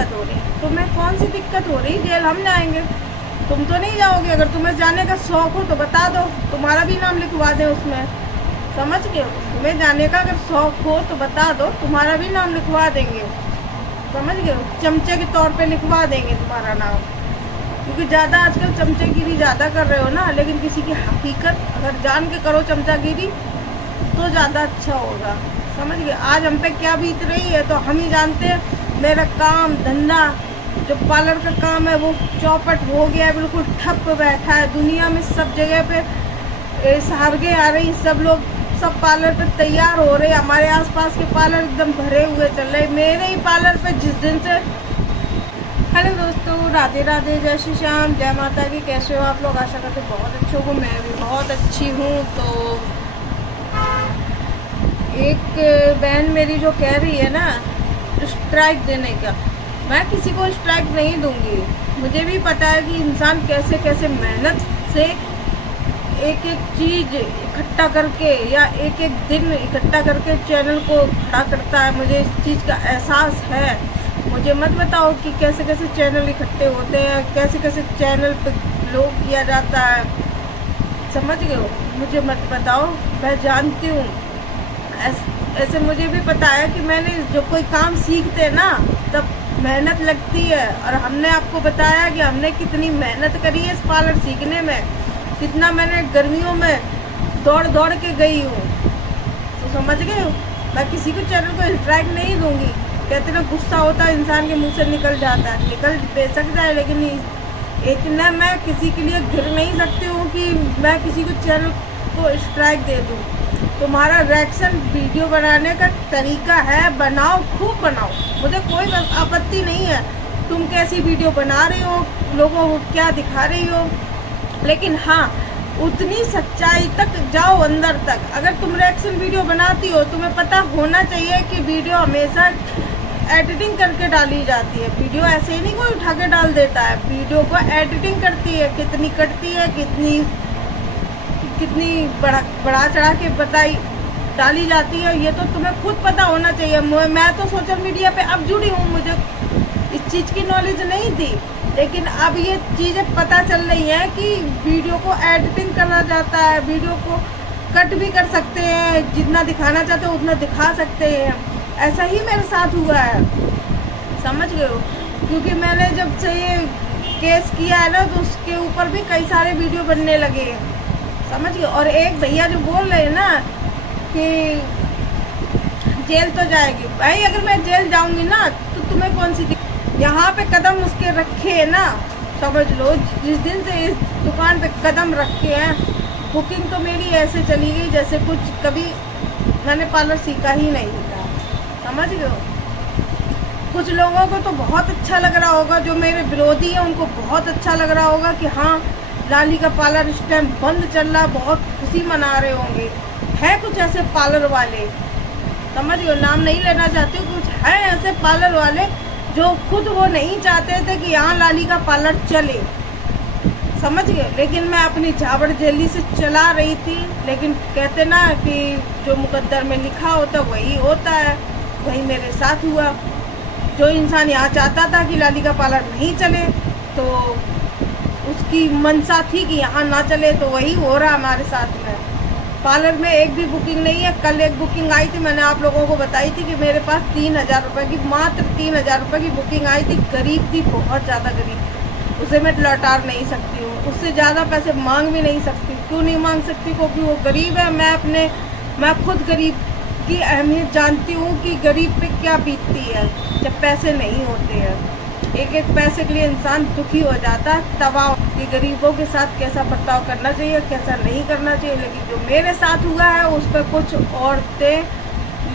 दिक्कत हो रही है। तुम्हें कौन सी दिक्कत हो रही? जेल हम जाएंगे, तुम तो नहीं जाओगे। अगर तुम्हें जाने का शौक हो तो बता दो, तुम्हारा भी नाम लिखवा दें उसमें। समझ गए? तुम्हें जाने का अगर शौक हो तो बता दो, तुम्हारा भी नाम लिखवा देंगे। समझ गए? चमचे के तौर पे लिखवा देंगे तुम्हारा नाम, क्योंकि ज़्यादा आजकल चमचेगिरी ज़्यादा कर रहे हो ना। लेकिन किसी की हकीकत अगर जान के करो चमचागिरी तो ज़्यादा अच्छा होगा। समझ गए? आज हम पे क्या बीत रही है तो हम ही जानते हैं। मेरा काम धंधा जो पार्लर का काम है वो चौपट हो गया है, बिल्कुल ठप बैठा है। दुनिया में सब जगह पे सहारगे आ रही, सब लोग सब पार्लर पे तैयार हो रहे। हमारे आसपास के पार्लर एकदम भरे हुए चल रहे। मेरे ही पार्लर पे जिस दिन से हेलो दोस्तों, राधे राधे, जय श्री श्याम, जय माता की। कैसे हो आप लोग? आशा करते बहुत अच्छे हो। मैं भी बहुत अच्छी हूँ। तो एक बहन मेरी जो कह रही है ना स्ट्राइक देने का, मैं किसी को स्ट्राइक नहीं दूंगी। मुझे भी पता है कि इंसान कैसे कैसे मेहनत से एक एक चीज़ इकट्ठा करके या एक एक दिन इकट्ठा करके चैनल को खड़ा करता है। मुझे इस चीज़ का एहसास है। मुझे मत बताओ कि कैसे कैसे चैनल इकट्ठे होते हैं, कैसे कैसे चैनल पे लोग किया जाता है। समझ गए हो? मुझे मत बताओ, मैं जानती हूँ। ऐसे मुझे भी पता है कि मैंने जो कोई काम सीखते हैं ना तब मेहनत लगती है। और हमने आपको बताया कि हमने कितनी मेहनत करी है इस पार्लर सीखने में, कितना मैंने गर्मियों में दौड़ दौड़ के गई हूँ। तो समझ गए हो? मैं किसी को चैनल को स्ट्राइक नहीं दूंगी। कहते ना गुस्सा होता है इंसान के मुंह से निकल जाता है, निकल बेशक जाए, लेकिन इतना मैं किसी के लिए गिर नहीं सकती हूँ कि मैं किसी को चैनल को स्ट्राइक दे दूँ। तुम्हारा रिएक्शन वीडियो बनाने का तरीका है, बनाओ, खूब बनाओ, मुझे कोई आपत्ति नहीं है। तुम कैसी वीडियो बना रही हो, लोगों को क्या दिखा रही हो, लेकिन हाँ उतनी सच्चाई तक जाओ, अंदर तक। अगर तुम रिएक्शन वीडियो बनाती हो, तुम्हें पता होना चाहिए कि वीडियो हमेशा एडिटिंग करके डाली जाती है। वीडियो ऐसे ही नहीं कोई उठा के डाल देता है, वीडियो को एडिटिंग करती है, कितनी कटती है, कितनी बढ़ा चढ़ा के बताई डाली जाती है, ये तो तुम्हें खुद पता होना चाहिए। मैं तो सोशल मीडिया पे अब जुड़ी हूँ, मुझे इस चीज़ की नॉलेज नहीं थी, लेकिन अब ये चीज़ें पता चल रही हैं कि वीडियो को एडिटिंग करना जाता है, वीडियो को कट भी कर सकते हैं, जितना दिखाना चाहते हो उतना दिखा सकते हैं। ऐसा ही मेरे साथ हुआ है। समझ गए हो? क्योंकि मैंने जब से ये केस किया है ना तो उसके ऊपर भी कई सारे वीडियो बनने लगे हैं। समझ गए? और एक भैया जो बोल रहे हैं ना कि जेल तो जाएगी, भाई अगर मैं जेल जाऊंगी ना तो तुम्हें कौन सी यहाँ पे कदम उसके रखे है ना, समझ लो जिस दिन से इस दुकान पे कदम रखे हैं, बुकिंग तो मेरी ऐसे चली गई जैसे कुछ कभी मैंने पार्लर सीखा ही नहीं था। समझ गए हो? कुछ लोगों को तो बहुत अच्छा लग रहा होगा, जो मेरे विरोधी हैं उनको बहुत अच्छा लग रहा होगा कि हाँ लाली का पार्लर इस टाइम बंद चल रहा, बहुत खुशी मना रहे होंगे। है कुछ ऐसे पार्लर वाले, समझ गए, नाम नहीं लेना चाहती हूँ, कुछ है ऐसे पार्लर वाले जो खुद वो नहीं चाहते थे कि यहाँ लाली का पार्लर चले। समझ गए? लेकिन मैं अपनी झाबड़ जेली से चला रही थी। लेकिन कहते ना कि जो मुकद्दर में लिखा होता वही होता है, वही मेरे साथ हुआ। जो इंसान यहाँ चाहता था कि लाली का पार्लर नहीं चले, तो उसकी मनसा थी कि यहाँ ना चले, तो वही हो रहा हमारे साथ में। पार्लर में एक भी बुकिंग नहीं है। कल एक बुकिंग आई थी, मैंने आप लोगों को बताई थी कि मेरे पास 3000 रुपये की, मात्र 3000 रुपये की बुकिंग आई थी। गरीब थी, बहुत ज़्यादा गरीब, उसे मैं लौटा नहीं सकती हूँ, उससे ज़्यादा पैसे मांग भी नहीं सकती। क्यों नहीं मांग सकती? क्योंकि वो गरीब है। मैं खुद गरीब की अहमियत जानती हूँ कि गरीब पे क्या बीतती है जब पैसे नहीं होते हैं। एक एक पैसे के लिए इंसान दुखी हो जाता है, तबाह कि गरीबों के साथ कैसा बर्ताव करना चाहिए, कैसा नहीं करना चाहिए। लेकिन जो मेरे साथ हुआ है उस पर कुछ औरतें,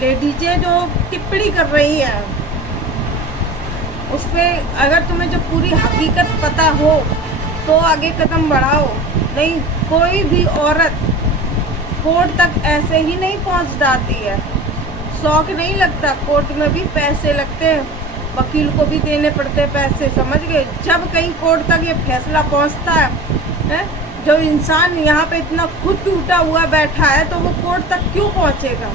लेडीजें जो टिप्पणी कर रही हैं, उस पर अगर तुम्हें जब पूरी हकीकत पता हो तो आगे कदम बढ़ाओ। नहीं, कोई भी औरत कोर्ट तक ऐसे ही नहीं पहुंच जाती है। शौक नहीं लगता, कोर्ट में भी पैसे लगते हैं, वकील को भी देने पड़ते हैं पैसे। समझ गए? जब कहीं कोर्ट तक ये फैसला पहुंचता है, जो इंसान यहाँ पे इतना खुद टूटा हुआ बैठा है, तो वो कोर्ट तक क्यों पहुंचेगा?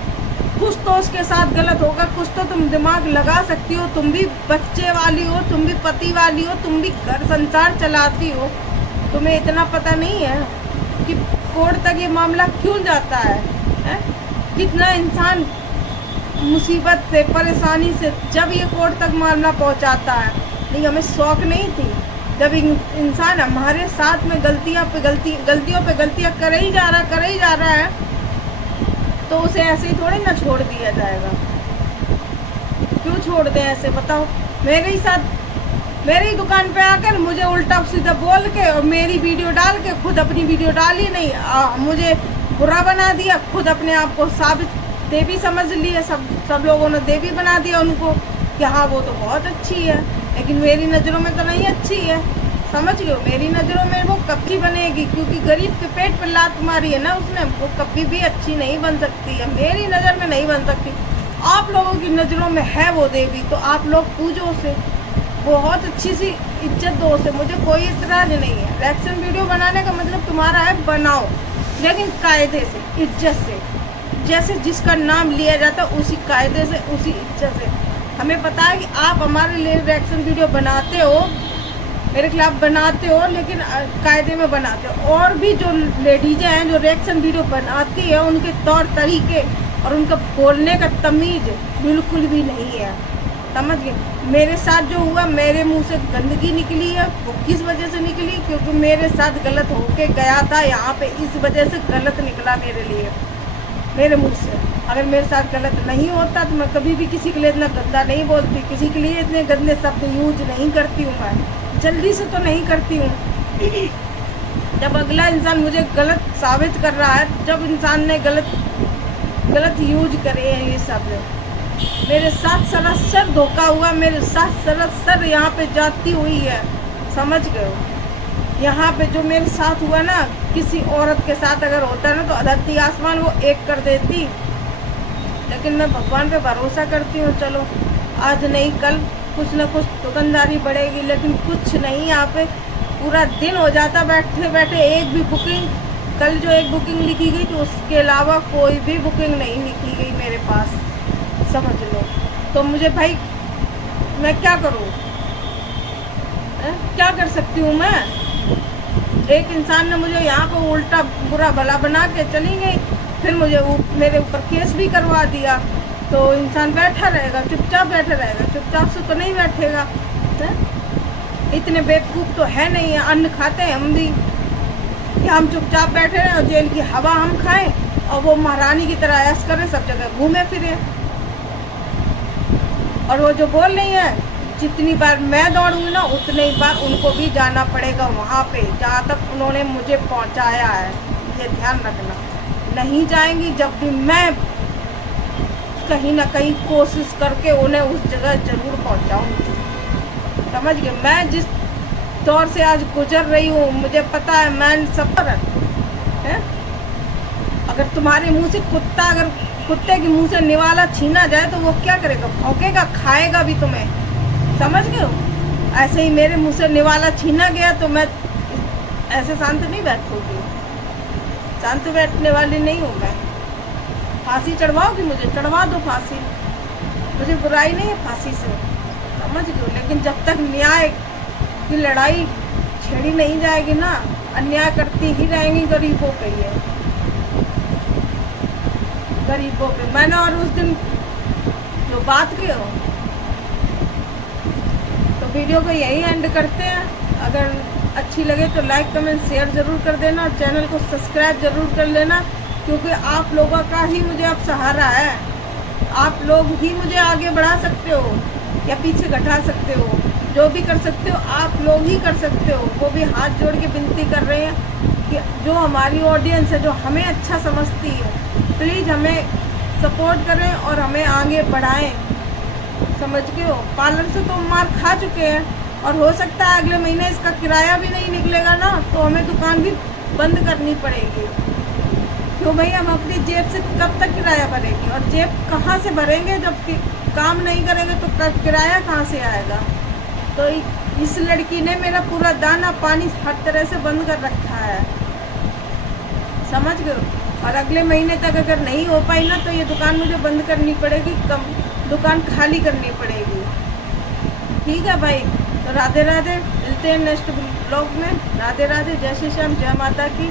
कुछ तो उसके साथ गलत होगा, कुछ तो तुम दिमाग लगा सकती हो। तुम भी बच्चे वाली हो, तुम भी पति वाली हो, तुम भी घर संसार चलाती हो। तुम्हें इतना पता नहीं है कि कोर्ट तक ये मामला क्यों जाता है? कितना इंसान मुसीबत से, परेशानी से जब ये कोर्ट तक मामला पहुंचाता है। नहीं, हमें शौक नहीं थी। जब इंसान हमारे साथ में गलतियों पे गलतियां करे ही जा रहा है, तो उसे ऐसे ही थोड़ी ना छोड़ दिया जाएगा। क्यों छोड़ दें ऐसे, बताओ? मेरे ही साथ, मेरी ही दुकान पे आकर मुझे उल्टा सीधा बोल के और मेरी वीडियो डाल के खुद अपनी वीडियो डाली नहीं, मुझे बुरा बना दिया, खुद अपने आप को साबित देवी समझ लिया। सब लोगों ने देवी बना दिया उनको कि हाँ वो तो बहुत अच्छी है, लेकिन मेरी नज़रों में तो नहीं अच्छी है। समझ गए? मेरी नज़रों में वो कभी बनेगी, क्योंकि गरीब के पेट पर लात मारी है ना उसने, वो कभी भी अच्छी नहीं बन सकती है। मेरी नज़र में नहीं बन सकती। आप लोगों की नज़रों में है वो देवी, तो आप लोग पूजो उसे, बहुत अच्छी सी इज्जत दो उसे। मुझे कोई इतराज नहीं है। रिएक्शन वीडियो बनाने का मतलब तुम्हारा है, बनाओ, लेकिन कायदे से, इज्जत से। जैसे जिसका नाम लिया जाता है उसी कायदे से, उसी इज्जत से। हमें पता है कि आप हमारे लिए रिएक्शन वीडियो बनाते हो, मेरे खिलाफ बनाते हो, लेकिन कायदे में बनाते हो। और भी जो लेडीज़ें हैं जो रिएक्शन वीडियो बनाती है, उनके तौर तरीके और उनका बोलने का तमीज़ बिल्कुल भी नहीं है। समझ गए? मेरे साथ जो हुआ, मेरे मुंह से गंदगी निकली है, वो किस वजह से निकली? क्योंकि मेरे साथ गलत होके गया था यहाँ पे, इस वजह से गलत निकला मेरे लिए, मेरे मुंह से। अगर मेरे साथ गलत नहीं होता तो मैं कभी भी किसी के लिए इतना गंदा नहीं बोलती, किसी के लिए इतने गंदे शब्द यूज नहीं करती हूँ मैं, जल्दी से तो नहीं करती हूँ। जब अगला इंसान मुझे गलत साबित कर रहा है, जब इंसान ने गलत यूज करे हैं ये शब्द, मेरे साथ सरासर धोखा हुआ, मेरे साथ सरासर यहाँ पे जाती हुई है। समझ गए हो? यहाँ पे जो मेरे साथ हुआ ना, किसी औरत के साथ अगर होता ना तो धरती आसमान वो एक कर देती, लेकिन मैं भगवान पे भरोसा करती हूँ। चलो आज नहीं कल कुछ ना कुछ दुकानदारी बढ़ेगी, लेकिन कुछ नहीं। यहाँ पे पूरा दिन हो जाता बैठे बैठे। एक भी बुकिंग, कल जो एक बुकिंग लिखी गई तो उसके अलावा कोई भी बुकिंग नहीं लिखी गई मेरे पास। समझ लो। तो मुझे भाई मैं क्या करूँ? क्या कर सकती हूँ मैं? एक इंसान ने मुझे यहाँ को उल्टा बुरा भला बना के चली गई, फिर मुझे मेरे ऊपर केस भी करवा दिया। तो इंसान बैठा रहेगा, चुपचाप बैठा रहेगा? चुपचाप से तो नहीं बैठेगा। इतने बेवकूफ़ तो है नहीं है, अन्न खाते हैं हम भी, कि हम चुपचाप बैठे रहें और जेल की हवा हम खाएं और वो महारानी की तरह ऐश करें, सब जगह घूमे फिरे। और वो जो बोल रही है, जितनी बार मैं दौड़ूंगी ना उतनी ही बार उनको भी जाना पड़ेगा वहाँ पे जहाँ तक उन्होंने मुझे पहुँचाया है। ये ध्यान रखना, नहीं जाएंगी। जब भी मैं कहीं ना कहीं कोशिश करके उन्हें उस जगह ज़रूर पहुँचाऊँगी। समझ गए? मैं जिस दौर से आज गुजर रही हूँ, मुझे पता है मैं सब पर है। अगर तुम्हारे मुँह से कुत्ता, अगर कुत्ते के मुँह से निवाला छीना जाए तो वो क्या करेगा? भौंकेगा, खाएगा भी तुम्हें। समझ गए हो? ऐसे ही मेरे मुँह से निवाला छीना गया तो मैं ऐसे शांत नहीं बैठूंगी, शांत बैठने वाली नहीं हूँ मैं। फांसी चढ़वाओगी मुझे, चढ़वा दो फांसी, मुझे बुराई नहीं है फांसी से। समझ गए? लेकिन जब तक न्याय की लड़ाई छेड़ी नहीं जाएगी ना, अन्याय करती ही रहेंगी गरीबों पे, ये गरीबों पे। मैंने और उस दिन जो बात की हो, तो वीडियो को यही एंड करते हैं। अगर अच्छी लगे तो लाइक कमेंट शेयर ज़रूर कर देना और चैनल को सब्सक्राइब ज़रूर कर लेना, क्योंकि आप लोगों का ही मुझे अब सहारा है। आप लोग ही मुझे आगे बढ़ा सकते हो या पीछे घटा सकते हो, जो भी कर सकते हो आप लोग ही कर सकते हो। वो भी हाथ जोड़ के विनती कर रहे हैं कि जो हमारी ऑडियंस है, जो हमें अच्छा समझती है, प्लीज़ हमें सपोर्ट करें और हमें आगे बढ़ाएं। समझ गए हो? पार्लर से तो मार खा चुके हैं और हो सकता है अगले महीने इसका किराया भी नहीं निकलेगा ना, तो हमें दुकान भी बंद करनी पड़ेगी। क्यों भाई? हम अपनी जेब से कब तक किराया भरेंगे? और जेब कहाँ से भरेंगे जब काम नहीं करेंगे तो किराया कहाँ से आएगा? तो इस लड़की ने मेरा पूरा दाना पानी हर तरह से बंद कर रखा है। समझ गए? और अगले महीने तक अगर नहीं हो पाई ना तो ये दुकान मुझे बंद करनी पड़ेगी, कम दुकान खाली करनी पड़ेगी। ठीक है भाई, तो राधे राधे, मिलते हैं नेक्स्ट ब्लॉग में। राधे राधे, जय श्री श्याम, जय माता की।